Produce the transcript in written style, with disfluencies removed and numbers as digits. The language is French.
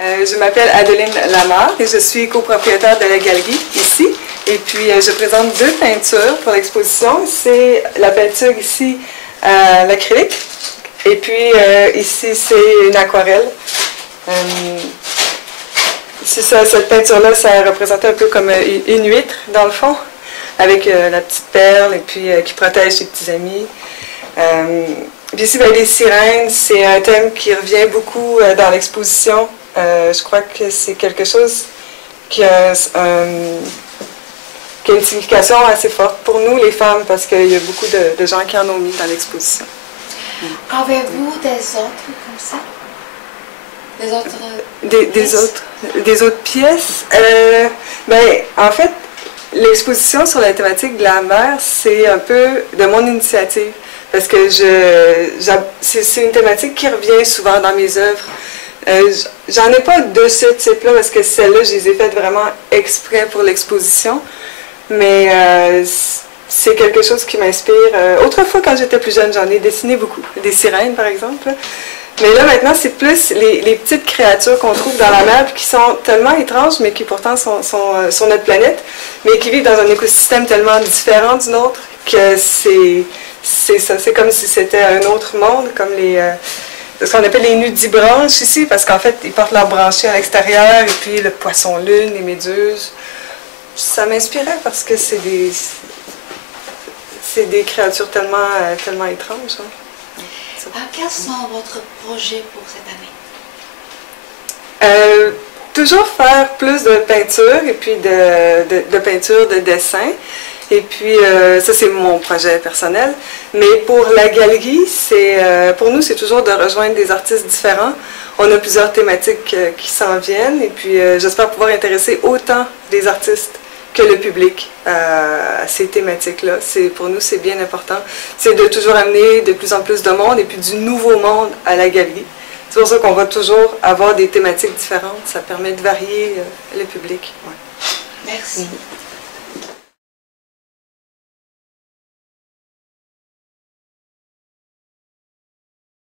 Je m'appelle Adeline Lamarre et je suis copropriétaire de la galerie ici. Et puis, je présente deux peintures pour l'exposition. C'est la peinture ici à l'acrylique. Et puis, ici, c'est une aquarelle. C'est ça, cette peinture-là, ça représentait un peu comme une huître, dans le fond, avec la petite perle et puis qui protège ses petits amis. Puis ici, ben, les sirènes, c'est un thème qui revient beaucoup dans l'exposition. Je crois que c'est quelque chose qui a une signification assez forte pour nous, les femmes, parce qu'il y a beaucoup de gens qui en ont mis dans l'exposition. Avez-vous des autres comme ça? Des autres pièces? Ben, en fait, l'exposition sur la thématique de la mer, c'est un peu de mon initiative. Parce que c'est une thématique qui revient souvent dans mes œuvres. J'en ai pas de ce type-là, parce que celles-là, je les ai faites vraiment exprès pour l'exposition. Mais c'est quelque chose qui m'inspire. Autrefois, quand j'étais plus jeune, j'en ai dessiné beaucoup. Des sirènes, par exemple. Mais là, maintenant, c'est plus les petites créatures qu'on trouve dans la mer, qui sont tellement étranges, mais qui pourtant sont sur notre planète, mais qui vivent dans un écosystème tellement différent du nôtre, que c'est ça. C'est comme si c'était un autre monde, comme ce qu'on appelle les nudibranches ici, parce qu'en fait, ils portent leurs branchies à l'extérieur, et puis le poisson-lune, les méduses. Ça m'inspirait parce que c'est des créatures tellement étranges. Hein. Quels sont votre projet pour cette année? Toujours faire plus de peinture et puis de peinture, de dessin. Et puis, ça, c'est mon projet personnel. Mais pour la galerie, pour nous, c'est toujours de rejoindre des artistes différents. On a plusieurs thématiques qui s'en viennent. Et puis, j'espère pouvoir intéresser autant des artistes que le public à ces thématiques-là. Pour nous, c'est bien important. C'est de toujours amener de plus en plus de monde et puis du nouveau monde à la galerie. C'est pour ça qu'on va toujours avoir des thématiques différentes. Ça permet de varier le public. Ouais. Merci.